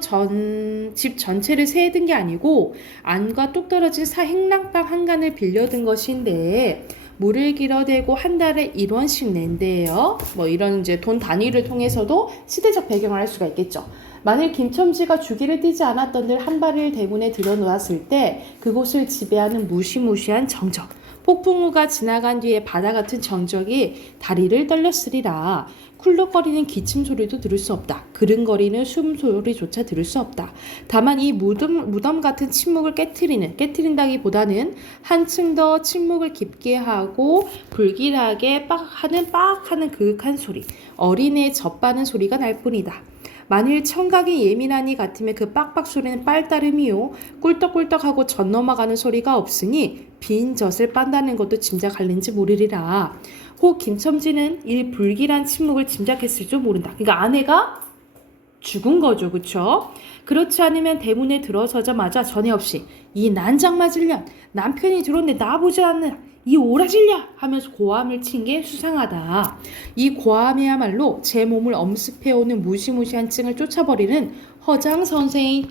집 전체를 세든 게 아니고 안과 뚝 떨어진 행랑방 한 간을 빌려든 것인데 물을 길어대고 한 달에 1원씩 낸대요. 뭐 이런 이제 돈 단위를 통해서도 시대적 배경을 알 수가 있겠죠. 만일 김첨지가 주기를 띄지 않았던 들 한 발을 대문에 들여놓았을 때 그곳을 지배하는 무시무시한 정적. 폭풍우가 지나간 뒤에 바다 같은 정적이 다리를 떨렸으리라. 쿨럭거리는 기침 소리도 들을 수 없다. 그릉거리는 숨소리조차 들을 수 없다. 다만 이 무덤 같은 침묵을 깨트린다기보다는 한층 더 침묵을 깊게 하고 불길하게 빡 하는 그윽한 소리. 어린애의 젖바는 소리가 날 뿐이다. 만일 청각이 예민하니 같으면 그 빡빡 소리는 빨따름이요. 꿀떡꿀떡하고 젖 넘어가는 소리가 없으니 빈 젖을 빤다는 것도 짐작할는지 모르리라. 혹 김첨지는 이 불길한 침묵을 짐작했을 줄 모른다. 그러니까 아내가 죽은 거죠. 그쵸? 그렇지 않으면 대문에 들어서자마자 전에 없이 이 난장 맞을 년 남편이 들어오는데 나보지 않는 이 오라질려 하면서 고함을 친 게 수상하다. 이 고함이야말로 제 몸을 엄습해오는 무시무시한 증을 쫓아버리는 허장선생의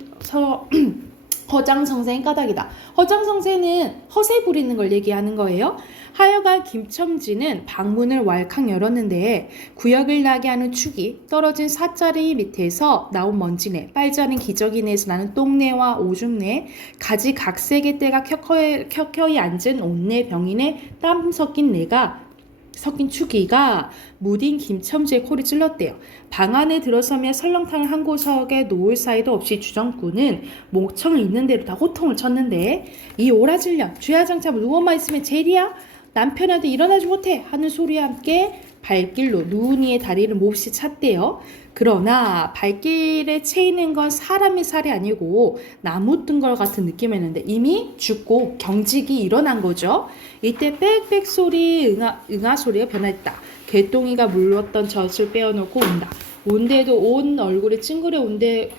까닭이다. 허장성세는 허세 부리는 걸 얘기하는 거예요. 하여간 김첨지는 방문을 왈칵 열었는데 구역을 나게 하는 축이 떨어진 사자리 밑에서 나온 먼지내, 빨지 않은 기저귀내에서 나는 똥내와 오줌내, 가지 각색의 때가 켜켜이 앉은 옷내 병인의 땀 섞인 축이가 무딘 김첨지의 코를 찔렀대요. 방 안에 들어서며 설렁탕을 한 구석에 놓을 사이도 없이 주정꾼은 목청을 있는 대로 다 호통을 쳤는데 이 오라질년 주야장차 누워만 있으면 제일이야? 남편한테 일어나지 못해 하는 소리와 함께 발길로 누운 이의 다리를 몹시 찼대요. 그러나 발길에 채이는 건 사람의 살이 아니고 나무 뜬걸 같은 느낌이었는데 이미 죽고 경직이 일어난 거죠. 이때 빽빽 소리, 응아 소리가 변했다. 개똥이가 물었던 젖을 빼어놓고 운다. 운대도 온 얼굴에 찡그려 운대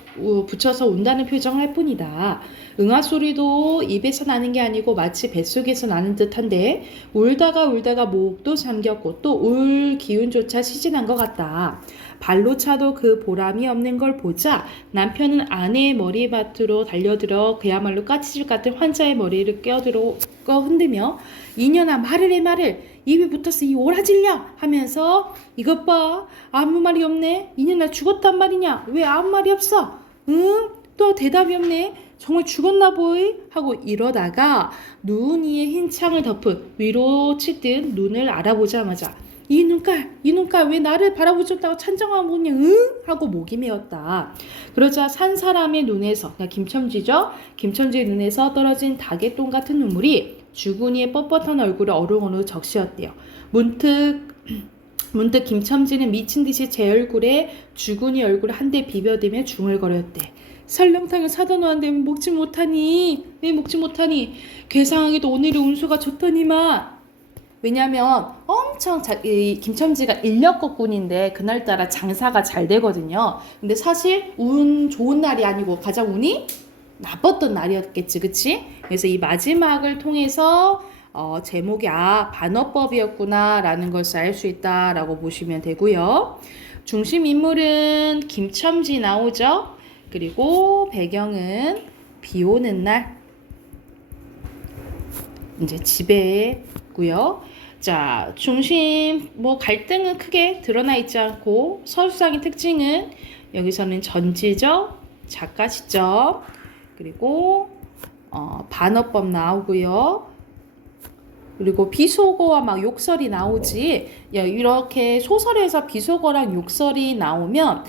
붙여서 운다는 표정을 할 뿐이다. 응아 소리도 입에서 나는 게 아니고 마치 뱃속에서 나는 듯한데 울다가 목도 잠겼고 또 울 기운조차 시진한 것 같다. 발로 차도 그 보람이 없는 걸 보자 남편은 아내의 머리맡으로 달려들어 그야말로 까치질 같은 환자의 머리를 껴들어 흔들며 이년아 말을 해 말을 입에 붙었어 이 오라질려 하면서 이것 봐 아무 말이 없네 이년아 죽었단 말이냐 왜 아무 말이 없어 응? 또 대답이 없네 정말 죽었나 보이? 하고 이러다가 눈 위에 흰 창을 덮은 위로 치듯 눈을 알아보자마자 이 눈깔 왜 나를 바라보셨다고 찬정하고 그냥 응? 하고 목이 메었다. 그러자 산 사람의 눈에서 그러니까 김첨지죠. 김첨지의 눈에서 떨어진 닭의 똥 같은 눈물이 주군이의 뻣뻣한 얼굴에 어루어루 적시었대요. 문득 김첨지는 미친 듯이 제 얼굴에 주군이 얼굴을 한 대 비벼대며 중얼거렸대. 설렁탕을 사다 놓았는데 왜 먹지 못하니? 괴상하게도 오늘의 운수가 좋더니만. 왜냐면 엄청 이 김첨지가 인력거꾼인데 그날따라 장사가 잘 되거든요. 근데 사실 운 좋은 날이 아니고 가장 운이 나빴던 날이었겠지, 그치? 그래서 이 마지막을 통해서 제목이 반어법이었구나 라는 것을 알 수 있다라고 보시면 되고요. 중심 인물은 김첨지 나오죠. 그리고 배경은 비 오는 날 이제 집에고요. 자, 중심 갈등은 크게 드러나 있지 않고 서술상의 특징은 여기서는 전지적, 작가 시점, 그리고 반어법 나오고요. 그리고 비속어와 욕설이 나오지. 이렇게 소설에서 비속어랑 욕설이 나오면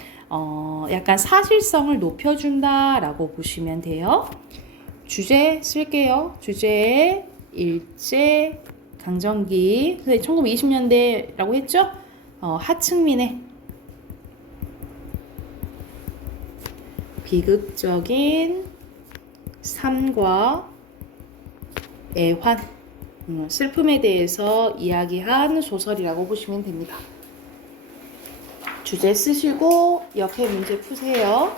약간 사실성을 높여준다라고 보시면 돼요. 주제 쓸게요. 주제 일제 강점기 1920년대라고 했죠? 하층민의 비극적인 삶과 애환, 슬픔에 대해서 이야기한 소설이라고 보시면 됩니다. 주제 쓰시고 역해 문제 푸세요.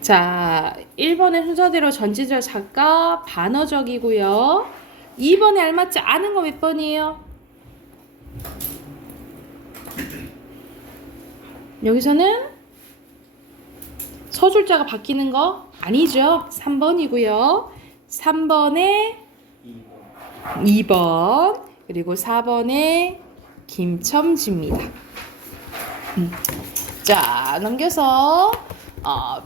자, 1번의 순서대로 전지적 작가 반어적이고요. 2번에 알맞지 않은 거 몇 번이에요? 여기서는 서술자가 바뀌는 거 아니죠. 3번이고요. 3번에 2번 그리고 4번에 김첨지입니다. 자, 넘겨서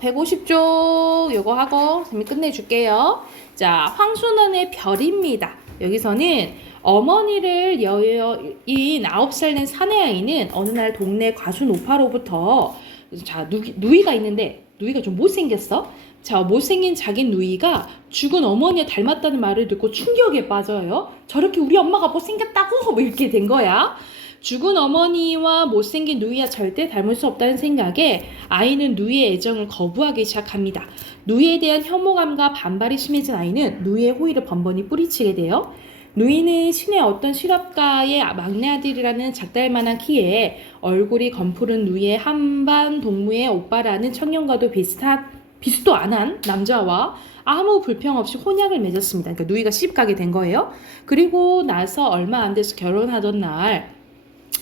150쪽 요거 하고 재미 끝내줄게요. 자, 황순원의 별입니다. 여기서는 어머니를 여인 9살 된 사내 아이는 어느 날 동네 과수 노파로부터 자, 누이가 있는데 누이가 좀 못생겼어. 자, 못생긴 자기 누이가 죽은 어머니에 닮았다는 말을 듣고 충격에 빠져요. 저렇게 우리 엄마가 못생겼다고? 이렇게 된 거야. 죽은 어머니와 못생긴 누이와 절대 닮을 수 없다는 생각에 아이는 누이의 애정을 거부하기 시작합니다. 누이에 대한 혐오감과 반발이 심해진 아이는 누이의 호의를 번번이 뿌리치게 돼요. 누이는 시내 어떤 실업가의 막내 아들이라는 작달만한 키에 얼굴이 검푸른 누이의 한반 동무의 오빠라는 청년과도 비슷도 안 한 남자와 아무 불평 없이 혼약을 맺었습니다. 그러니까 누이가 시집 가게 된 거예요. 그리고 나서 얼마 안 돼서 결혼하던 날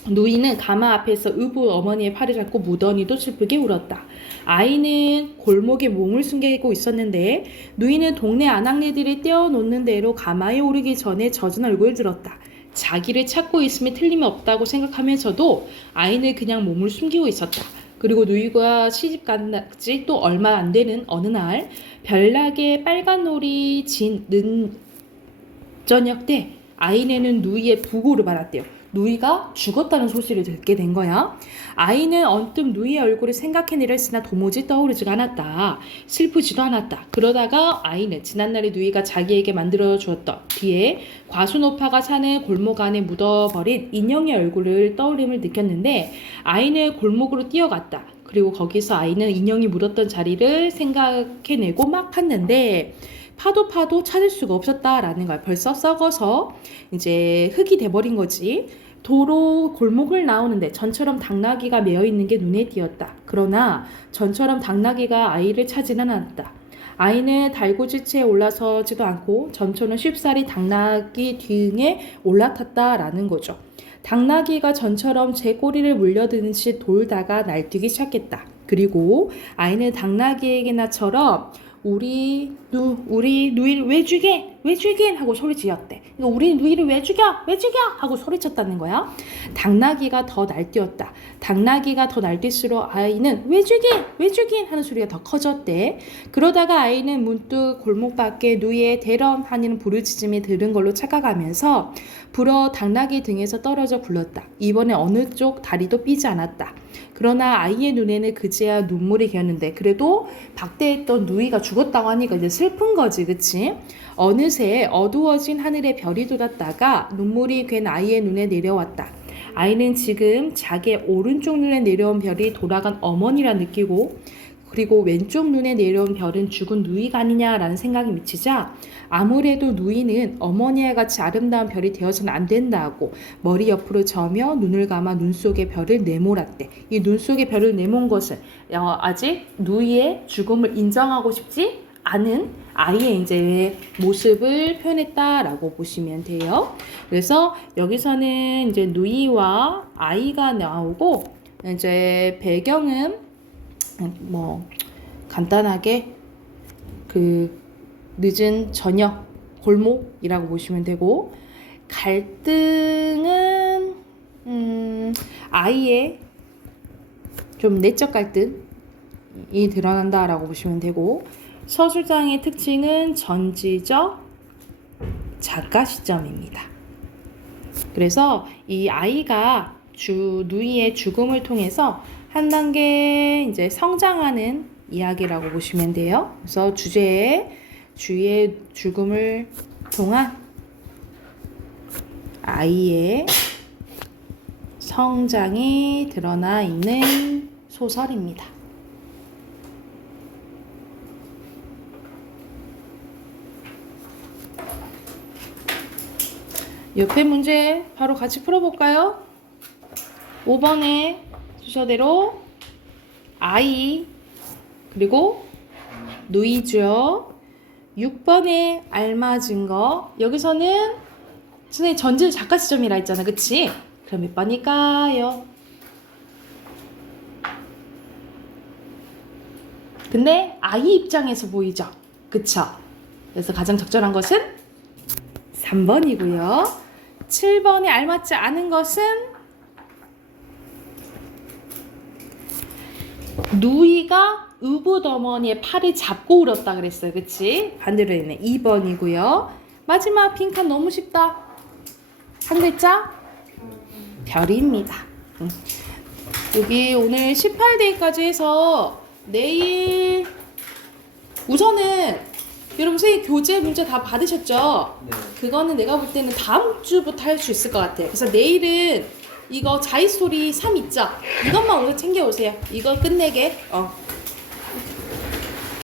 누이는 가마 앞에서 의부 어머니의 팔을 잡고 무던히도 슬프게 울었다. 아이는 골목에 몸을 숨기고 있었는데 누이는 동네 아낙네들이 떼어놓는 대로 가마에 오르기 전에 젖은 얼굴을 들었다. 자기를 찾고 있음에 틀림이 없다고 생각하면서도 아이는 그냥 몸을 숨기고 있었다. 그리고 누이가 시집 간 지 또 얼마 안 되는 어느 날 별나게 빨간 놀이 지는 저녁 때 아이네는 누이의 부고를 받았대요. 누이가 죽었다는 소식을 듣게 된 거야. 아이는 언뜻 누이의 얼굴을 생각해내렸으나 도무지 떠오르지가 않았다. 슬프지도 않았다. 그러다가 아이는 지난날에 누이가 자기에게 만들어 주었던 뒤에 과수노파가 사는 골목 안에 묻어버린 인형의 얼굴을 떠올림을 느꼈는데 아이는 골목으로 뛰어갔다. 그리고 거기서 아이는 인형이 묻었던 자리를 생각해내고 막 팠는데 파도 찾을 수가 없었다라는 거야. 벌써 썩어서 이제 흙이 돼버린 거지. 도로 골목을 나오는데 전처럼 당나귀가 메어 있는 게 눈에 띄었다. 그러나 전처럼 당나귀가 아이를 찾지는 않았다. 아이는 달구지체에 올라서지도 않고 전처럼 쉽사리 당나귀 등에 올라탔다라는 거죠. 당나귀가 전처럼 제 꼬리를 물려드는 듯이 돌다가 날뛰기 시작했다. 그리고 아이는 당나귀에게나처럼 우리 누이를 왜 죽인 하고 소리 지었대. 그러니까 우리 누이를 왜 죽여 하고 소리쳤다는 거야. 당나귀가 더 날뛰었다. 당나귀가 더 날뛸수록 아이는 왜 죽인 하는 소리가 더 커졌대. 그러다가 아이는 문득 골목 밖에 누이의 대럼 하는 부르짖음이 들은 걸로 착각하면서 불어 당나귀 등에서 떨어져 굴렀다. 이번에 어느 쪽 다리도 삐지 않았다. 그러나 아이의 눈에는 그제야 눈물이 개었는데 그래도 박대했던 누이가 죽었다고 하니까 이제 슬픈 거지, 그치? 어느새 어두워진 하늘에 별이 돋았다가 눈물이 괜 아이의 눈에 내려왔다. 아이는 지금 자기의 오른쪽 눈에 내려온 별이 돌아간 어머니라 느끼고 그리고 왼쪽 눈에 내려온 별은 죽은 누이가 아니냐라는 생각이 미치자 아무래도 누이는 어머니와 같이 아름다운 별이 되어서는 안 된다고 머리 옆으로 저으며 눈을 감아 눈 속의 별을 내몰았대. 이 눈 속의 별을 내몬 것은 아직 누이의 죽음을 인정하고 싶지 않은 아이의 이제 모습을 표현했다라고 보시면 돼요. 그래서 여기서는 이제 누이와 아이가 나오고 이제 배경은 뭐 간단하게 그 늦은 저녁 골목이라고 보시면 되고 갈등은 아이의 좀 내적 갈등이 드러난다라고 보시면 되고 서술장의 특징은 전지적 작가 시점입니다. 그래서 이 아이가 누이의 죽음을 통해서 한 단계 이제 성장하는 이야기라고 보시면 돼요. 그래서 주의 죽음을 통한 아이의 성장이 드러나 있는 소설입니다. 옆에 문제 바로 같이 풀어볼까요? 5번에 순서대로 아이 그리고 누이죠. 6번에 알맞은 거. 여기서는 선생님 전질 작가 시점이라 했잖아, 그치? 그럼 몇 번일까요? 근데 아이 입장에서 보이죠, 그쵸? 그래서 가장 적절한 것은 3번이고요. 7번에 알맞지 않은 것은 누이가 의붓어머니의 팔을 잡고 울었다 그랬어요. 그치? 반대로 했네. 2번이고요. 마지막 빈칸 너무 쉽다. 한 글자? 별입니다. 여기 오늘 18데이까지 해서 내일 우선은 여러분 선생님 교재 문제 다 받으셨죠? 네. 그거는 내가 볼 때는 다음 주부터 할 수 있을 것 같아요. 그래서 내일은 이거 자이스토리 3 있죠? 이것만 오늘 챙겨오세요. 이거 끝내게.